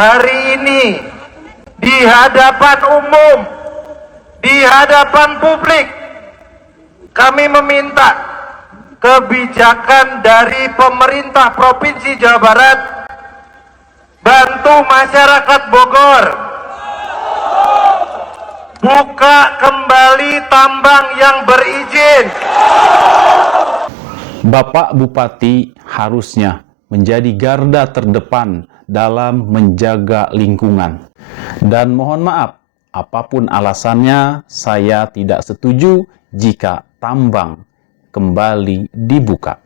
hari ini di hadapan umum, di hadapan publik, kami meminta kebijakan dari pemerintah Provinsi Jawa Barat bantu masyarakat Bogor buka kembali tambang yang berizin. Bapak Bupati harusnya menjadi garda terdepan dalam menjaga lingkungan. Dan mohon maaf, apapun alasannya, saya tidak setuju jika tambang kembali dibuka.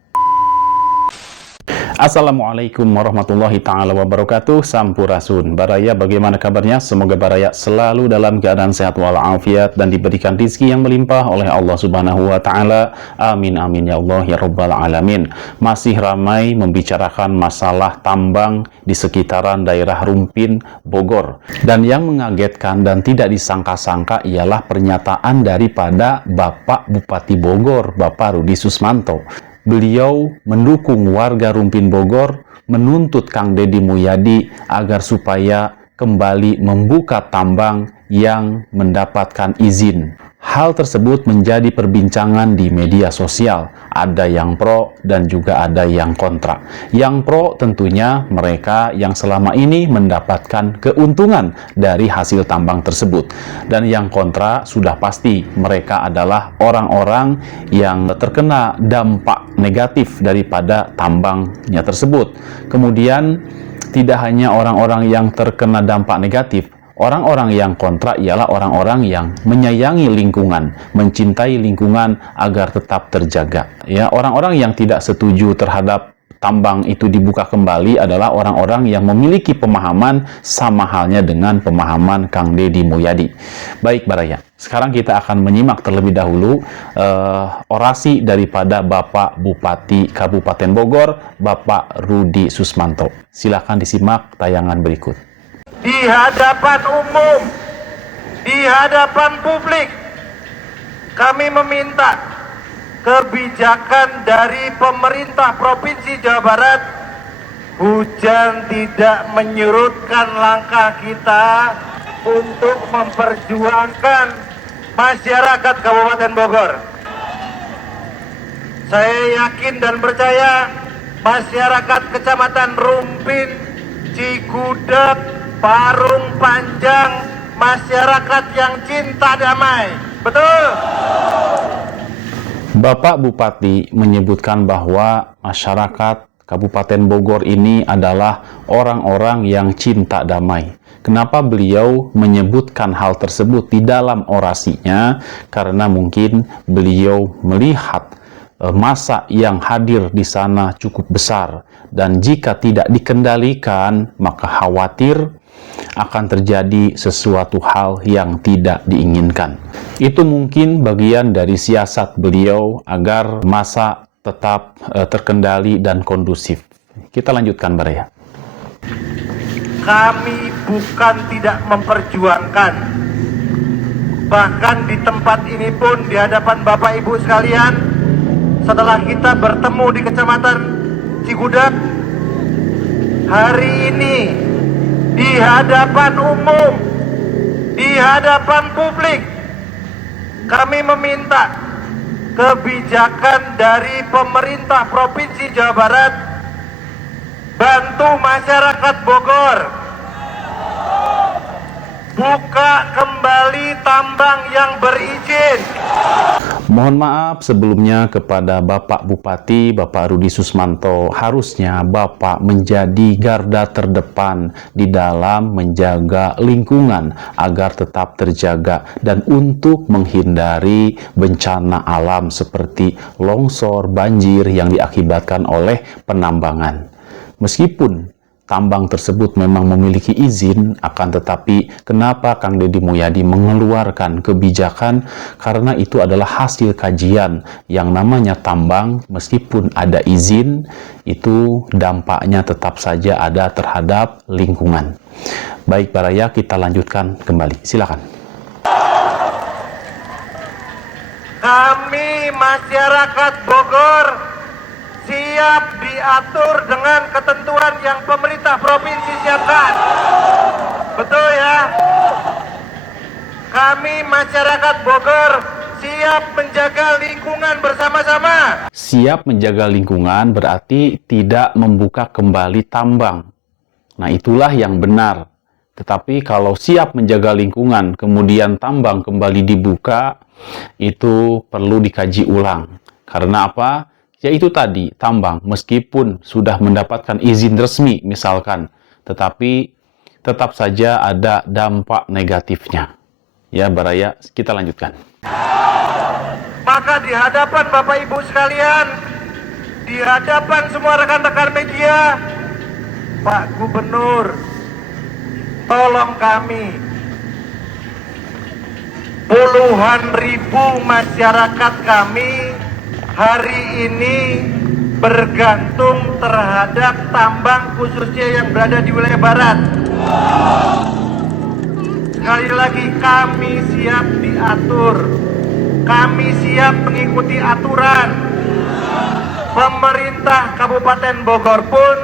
Assalamualaikum warahmatullahi ta'ala wabarakatuh. Sampurasun. Baraya, bagaimana kabarnya? Semoga Baraya selalu dalam keadaan sehat walafiat dan diberikan rezeki yang melimpah oleh Allah subhanahu wa ta'ala. Amin amin ya Allah ya rabbal alamin. Masih ramai membicarakan masalah tambang di sekitaran daerah Rumpin, Bogor. Dan yang mengagetkan dan tidak disangka-sangka ialah pernyataan daripada Bapak Bupati Bogor, Bapak Rudi Susmanto. Beliau mendukung warga Rumpin Bogor, menuntut Kang Deddy Mulyadi agar supaya kembali membuka tambang yang mendapatkan izin. Hal tersebut menjadi perbincangan di media sosial. Ada yang pro dan juga ada yang kontra. Yang pro tentunya mereka yang selama ini mendapatkan keuntungan dari hasil tambang tersebut. Dan yang kontra sudah pasti mereka adalah orang-orang yang terkena dampak negatif daripada tambangnya tersebut. Kemudian tidak hanya orang-orang yang terkena dampak negatif, orang-orang yang kontra ialah orang-orang yang menyayangi lingkungan, mencintai lingkungan agar tetap terjaga. Ya, orang-orang yang tidak setuju terhadap tambang itu dibuka kembali adalah orang-orang yang memiliki pemahaman sama halnya dengan pemahaman Kang Deddy Mulyadi. Baik Baraya, sekarang kita akan menyimak terlebih dahulu orasi daripada Bapak Bupati Kabupaten Bogor, Bapak Rudi Susmanto. Silakan disimak tayangan berikut. Di hadapan umum, di hadapan publik, kami meminta kebijakan dari pemerintah Provinsi Jawa Barat. Hujan tidak menyurutkan langkah kita untuk memperjuangkan masyarakat Kabupaten Bogor. Saya yakin dan percaya masyarakat Kecamatan Rumpin, Cigudeg, Parung Panjang, masyarakat yang cinta damai. Betul? Bapak Bupati menyebutkan bahwa masyarakat Kabupaten Bogor ini adalah orang-orang yang cinta damai. Kenapa beliau menyebutkan hal tersebut di dalam orasinya? Karena mungkin beliau melihat massa yang hadir di sana cukup besar. Dan jika tidak dikendalikan, maka khawatir akan terjadi sesuatu hal yang tidak diinginkan. Itu mungkin bagian dari siasat beliau agar massa tetap terkendali dan kondusif. Kita lanjutkan, Baraya. Kami bukan tidak memperjuangkan. Bahkan di tempat ini pun, di hadapan Bapak Ibu sekalian, setelah kita bertemu di Kecamatan Cigudeg, hari ini di hadapan umum, di hadapan publik, kami meminta kebijakan dari pemerintah Provinsi Jawa Barat bantu masyarakat Bogor buka kembali tambang yang berizin. Mohon maaf sebelumnya kepada Bapak Bupati, Bapak Rudi Susmanto. Harusnya Bapak menjadi garda terdepan di dalam menjaga lingkungan agar tetap terjaga dan untuk menghindari bencana alam seperti longsor, banjir yang diakibatkan oleh penambangan. Meskipun tambang tersebut memang memiliki izin, akan tetapi kenapa Kang Deddy Mulyadi mengeluarkan kebijakan? Karena itu adalah hasil kajian. Yang namanya tambang, meskipun ada izin, itu dampaknya tetap saja ada terhadap lingkungan. Baik Baraya, kita lanjutkan kembali. Silakan. Kami masyarakat Bogor siap diatur dengan ketentuan yang pemerintah provinsi siapkan. ya. Kami masyarakat Bogor siap menjaga lingkungan bersama-sama. Siap menjaga lingkungan berarti tidak membuka kembali tambang. Nah, itulah yang benar. Tetapi kalau siap menjaga lingkungan, kemudian tambang kembali dibuka, itu perlu dikaji ulang. Karena apa? Ya itu tadi, tambang meskipun sudah mendapatkan izin resmi misalkan, tetapi tetap saja ada dampak negatifnya. Ya, Baraya, kita lanjutkan. Maka di hadapan Bapak Ibu sekalian, di hadapan semua rekan-rekan media, Pak Gubernur, tolong kami, puluhan ribu masyarakat kami hari ini bergantung terhadap tambang khususnya yang berada di wilayah barat. Sekali lagi, kami siap diatur, kami siap mengikuti aturan. Pemerintah Kabupaten Bogor pun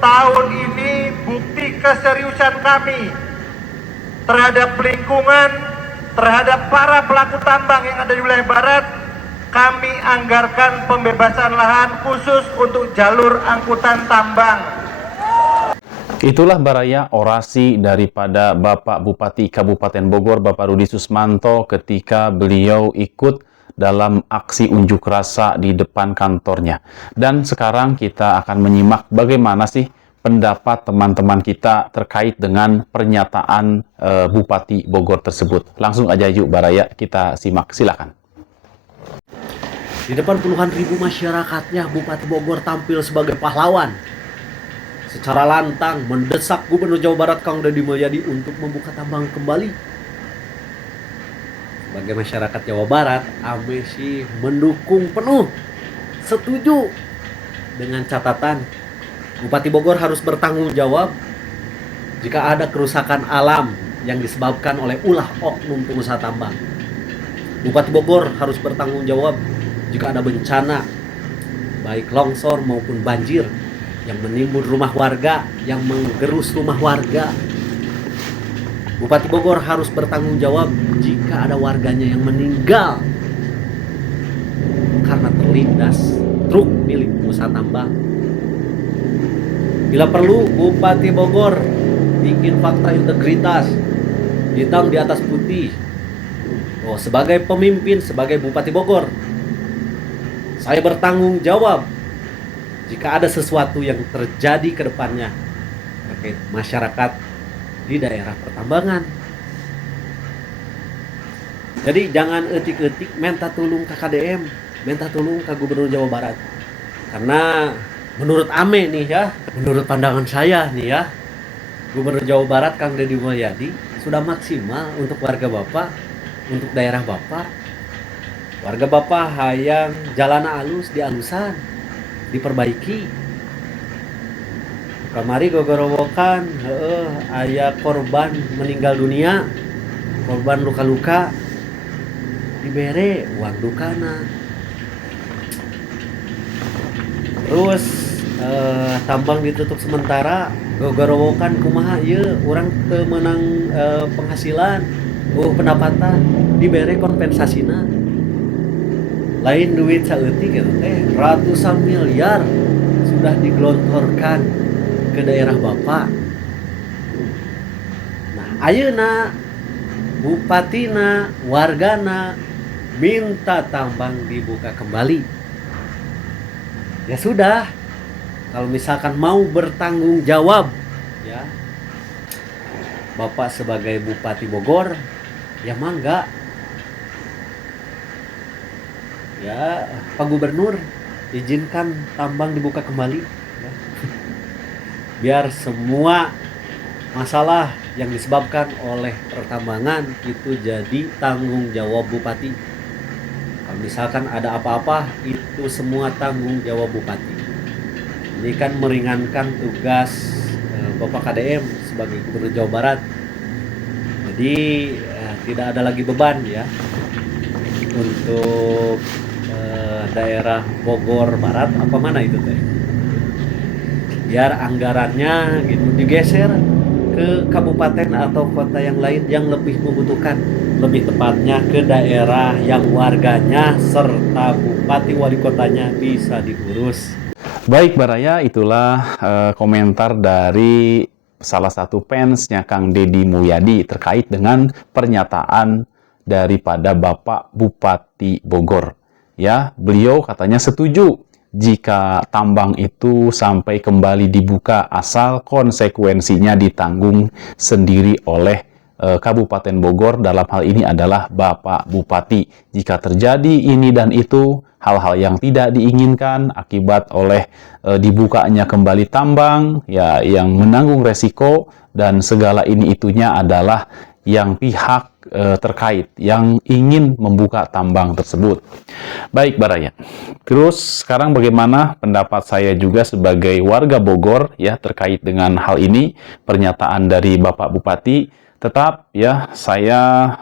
tahun ini bukti keseriusan kami terhadap lingkungan, terhadap para pelaku tambang yang ada di wilayah barat. Kami anggarkan pembebasan lahan khusus untuk jalur angkutan tambang. Itulah Baraya orasi daripada Bapak Bupati Kabupaten Bogor, Bapak Rudi Susmanto, ketika beliau ikut dalam aksi unjuk rasa di depan kantornya. Dan sekarang kita akan menyimak bagaimana sih pendapat teman-teman kita terkait dengan pernyataan Bupati Bogor tersebut. Langsung aja yuk Baraya, kita simak, silakan. Di depan puluhan ribu masyarakatnya, Bupati Bogor tampil sebagai pahlawan. Secara lantang mendesak Gubernur Jawa Barat Kang Deddy Mulyadi untuk membuka tambang kembali. Sebagai masyarakat Jawa Barat, ame sih mendukung penuh, setuju dengan catatan Bupati Bogor harus bertanggung jawab jika ada kerusakan alam yang disebabkan oleh ulah oknum pengusaha tambang. Bupati Bogor harus bertanggung jawab jika ada bencana, baik longsor maupun banjir yang menimbun rumah warga, yang menggerus rumah warga. Bupati Bogor harus bertanggung jawab jika ada warganya yang meninggal karena terlindas truk milik pengusaha tambang. Bila perlu, Bupati Bogor bikin fakta integritas, hitam di atas putih. Oh, sebagai pemimpin, sebagai Bupati Bogor, saya bertanggung jawab jika ada sesuatu yang terjadi ke depannya terkait masyarakat di daerah pertambangan. Jadi jangan etik-etik minta tolong ke KDM, minta tolong ke Gubernur Jawa Barat. Karena menurut ame nih ya, menurut pandangan saya nih ya, Gubernur Jawa Barat Kang Deddy Mulyadi sudah maksimal untuk warga Bapak, untuk daerah Bapak. Warga Bapak hayang jalan alus dialusan, diperbaiki. Kamari gogorowokan, aya korban meninggal dunia, korban luka-luka, dibere uang dukana. Terus tambang ditutup sementara, gogorowokan kumaha ieu urang teu meunang penghasilan, pendapatan, dibere kompensasina. Lain duit saeutik gitu teh, ratusan miliar sudah digelontorkan ke daerah Bapak. Nah, ayeuna bupatina, wargana minta tambang dibuka kembali. Ya sudah, kalau misalkan mau bertanggung jawab, ya Bapak sebagai Bupati Bogor, ya mangga. Ya, Pak Gubernur, izinkan tambang dibuka kembali. Ya. Biar semua masalah yang disebabkan oleh pertambangan itu jadi tanggung jawab Bupati. Kalau misalkan ada apa-apa, itu semua tanggung jawab Bupati. Ini kan meringankan tugas Bapak KDM sebagai Gubernur Jawa Barat. Jadi tidak ada lagi beban ya untuk daerah Bogor Barat apa mana itu teh. Biar anggarannya gitu digeser ke Kabupaten kabupaten atau kota yang lain yang lebih membutuhkan, lebih tepatnya ke daerah yang warganya serta bupati wali kotanya bisa diurus. Baik Baraya, itulah komentar dari salah satu fansnya Kang Deddy Mulyadi terkait dengan pernyataan daripada Bapak Bupati Bogor. Ya, beliau katanya setuju jika tambang itu sampai kembali dibuka asal konsekuensinya ditanggung sendiri oleh Kabupaten Bogor, dalam hal ini adalah Bapak Bupati. Jika terjadi ini dan itu, hal-hal yang tidak diinginkan akibat oleh dibukanya kembali tambang, ya yang menanggung resiko dan segala ini itunya adalah yang pihak terkait yang ingin membuka tambang tersebut. Baik Baraya. Terus sekarang bagaimana pendapat saya juga sebagai warga Bogor ya terkait dengan hal ini, pernyataan dari Bapak Bupati. Tetap ya saya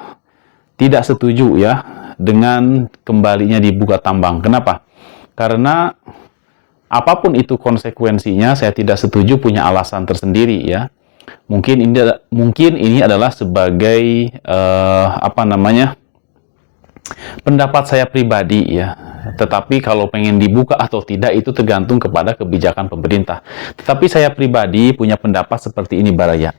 tidak setuju ya dengan kembalinya dibuka tambang. Kenapa? Karena apapun itu konsekuensinya saya tidak setuju, punya alasan tersendiri ya. Mungkin ini adalah sebagai pendapat saya pribadi ya. Tetapi kalau pengen dibuka atau tidak itu tergantung kepada kebijakan pemerintah. Tetapi saya pribadi punya pendapat seperti ini Baraya.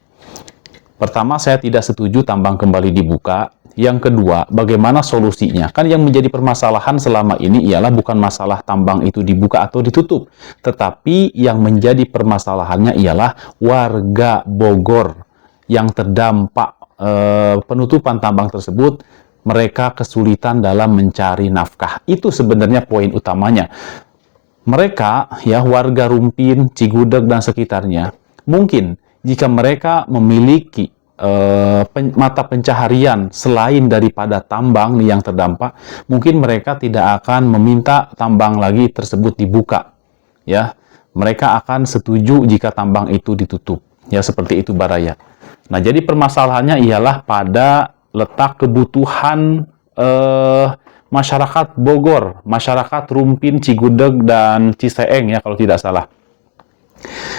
Pertama, saya tidak setuju tambang kembali dibuka. Yang kedua, bagaimana solusinya? Kan yang menjadi permasalahan selama ini ialah bukan masalah tambang itu dibuka atau ditutup. Tetapi yang menjadi permasalahannya ialah warga Bogor yang terdampak penutupan tambang tersebut, mereka kesulitan dalam mencari nafkah. Itu sebenarnya poin utamanya. Mereka, ya warga Rumpin, Cigudeg, dan sekitarnya, mungkin jika mereka memiliki mata pencaharian selain daripada tambang yang terdampak, mungkin mereka tidak akan meminta tambang lagi tersebut dibuka. Ya, mereka akan setuju jika tambang itu ditutup. Ya, seperti itu Baraya. Nah, jadi permasalahannya ialah pada letak kebutuhan masyarakat Bogor, masyarakat Rumpin, Cigudeg, dan Ciseeng ya kalau tidak salah.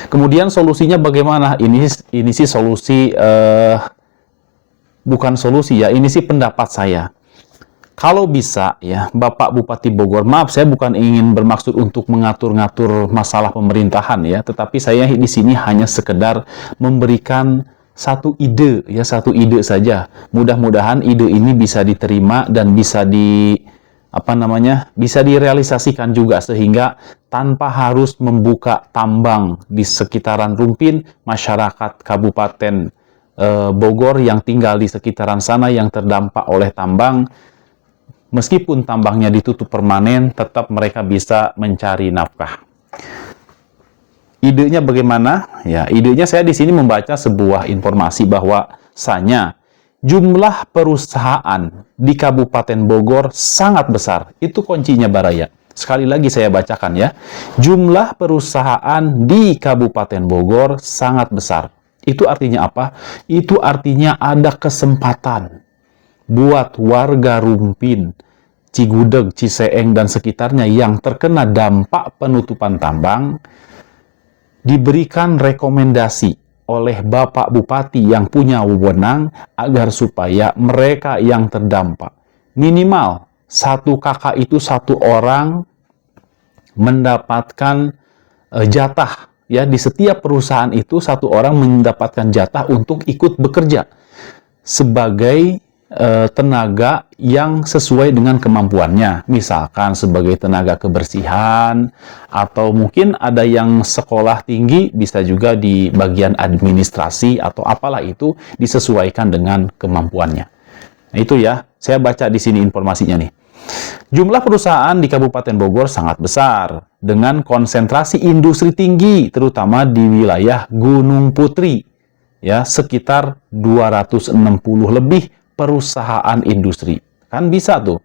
Kemudian solusinya bagaimana? Ini sih solusi, bukan solusi ya, ini sih pendapat saya. Kalau bisa ya, Bapak Bupati Bogor, maaf saya bukan ingin bermaksud untuk mengatur-ngatur masalah pemerintahan ya, tetapi saya di sini hanya sekedar memberikan satu ide ya, satu ide saja. Mudah-mudahan ide ini bisa diterima dan bisa bisa direalisasikan juga sehingga tanpa harus membuka tambang di sekitaran Rumpin, masyarakat Kabupaten Bogor yang tinggal di sekitaran sana yang terdampak oleh tambang, meskipun tambangnya ditutup permanen, tetap mereka bisa mencari nafkah. Idenya bagaimana? Ya, idenya saya di sini membaca sebuah informasi bahwasanya jumlah perusahaan di Kabupaten Bogor sangat besar. Itu kuncinya Baraya. Sekali lagi saya bacakan ya. Jumlah perusahaan di Kabupaten Bogor sangat besar. Itu artinya apa? Itu artinya ada kesempatan buat warga Rumpin, Cigudeg, Ciseeng, dan sekitarnya yang terkena dampak penutupan tambang diberikan rekomendasi oleh Bapak Bupati yang punya wewenang agar supaya mereka yang terdampak minimal satu kakak itu satu orang mendapatkan jatah ya, di setiap perusahaan itu satu orang mendapatkan jatah untuk ikut bekerja sebagai tenaga yang sesuai dengan kemampuannya, misalkan sebagai tenaga kebersihan atau mungkin ada yang sekolah tinggi bisa juga di bagian administrasi atau apalah itu disesuaikan dengan kemampuannya. Nah, itu ya, saya baca di sini informasinya nih. Jumlah perusahaan di Kabupaten Bogor sangat besar dengan konsentrasi industri tinggi terutama di wilayah Gunung Putri. Ya, sekitar 260 lebih perusahaan industri. Kan bisa tuh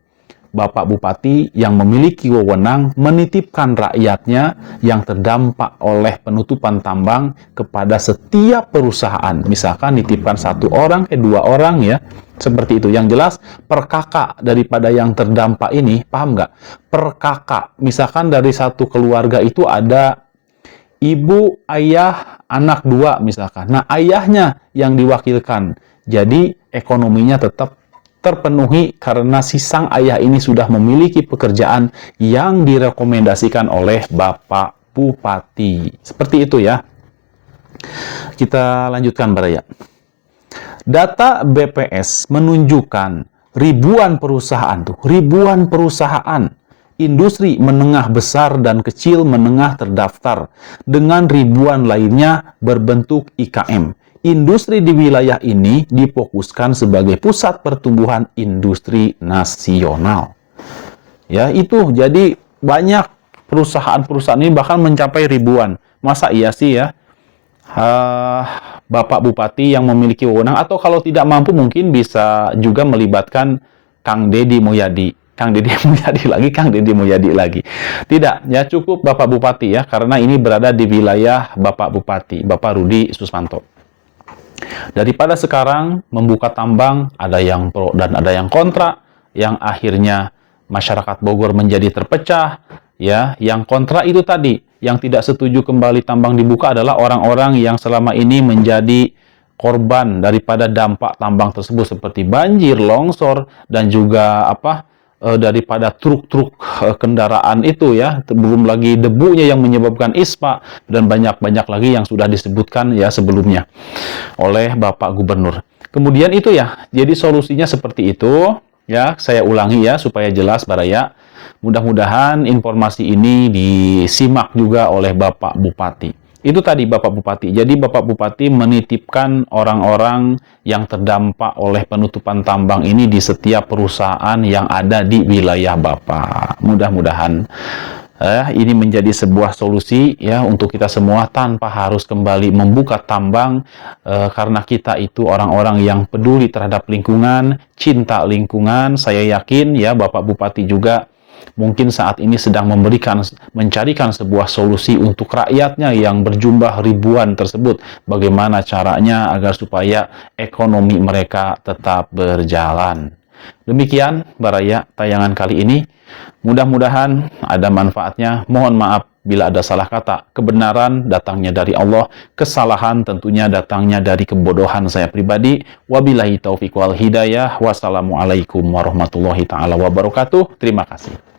Bapak Bupati yang memiliki wewenang menitipkan rakyatnya yang terdampak oleh penutupan tambang kepada setiap perusahaan. Misalkan nitipkan satu orang ke dua orang ya. Seperti itu. Yang jelas per kakak daripada yang terdampak ini, paham nggak? Per kakak. Misalkan dari satu keluarga itu ada ibu, ayah, anak 2 misalkan. Nah, ayahnya yang diwakilkan. Jadi ekonominya tetap terpenuhi karena si sang ayah ini sudah memiliki pekerjaan yang direkomendasikan oleh Bapak Bupati. Seperti itu ya. Kita lanjutkan, Baraya. Data BPS menunjukkan ribuan perusahaan industri menengah besar dan kecil menengah terdaftar dengan ribuan lainnya berbentuk IKM. Industri di wilayah ini difokuskan sebagai pusat pertumbuhan industri nasional. Ya, itu jadi banyak perusahaan-perusahaan ini bahkan mencapai ribuan. Masa iya sih ya? Bapak Bupati yang memiliki wewenang, atau kalau tidak mampu mungkin bisa juga melibatkan Kang Deddy Mulyadi lagi. Tidak, ya cukup Bapak Bupati ya, karena ini berada di wilayah Bapak Bupati, Bapak Rudi Susmanto. Daripada sekarang membuka tambang, ada yang pro dan ada yang kontra, yang akhirnya masyarakat Bogor menjadi terpecah. Ya, yang kontra itu tadi, yang tidak setuju kembali tambang dibuka adalah orang-orang yang selama ini menjadi korban daripada dampak tambang tersebut seperti banjir, longsor, dan juga daripada truk-truk kendaraan itu ya, belum lagi debunya yang menyebabkan ispa, dan banyak-banyak lagi yang sudah disebutkan ya sebelumnya oleh Bapak Gubernur. Kemudian itu ya, jadi solusinya seperti itu ya, saya ulangi ya supaya jelas Baraya. Mudah-mudahan informasi ini disimak juga oleh Bapak Bupati. Itu tadi Bapak Bupati. Jadi Bapak Bupati menitipkan orang-orang yang terdampak oleh penutupan tambang ini di setiap perusahaan yang ada di wilayah Bapak. Mudah-mudahan ini menjadi sebuah solusi ya untuk kita semua tanpa harus kembali membuka tambang, karena kita itu orang-orang yang peduli terhadap lingkungan, cinta lingkungan. Saya yakin ya Bapak Bupati juga mungkin saat ini sedang mencarikan sebuah solusi untuk rakyatnya yang berjumlah ribuan tersebut. Bagaimana caranya agar supaya ekonomi mereka tetap berjalan. Demikian Baraya tayangan kali ini. Mudah-mudahan ada manfaatnya. Mohon maaf bila ada salah kata. Kebenaran datangnya dari Allah, kesalahan tentunya datangnya dari kebodohan saya pribadi. Wabillahi taufiq wal hidayah. Wassalamualaikum warahmatullahi taala wabarakatuh. Terima kasih.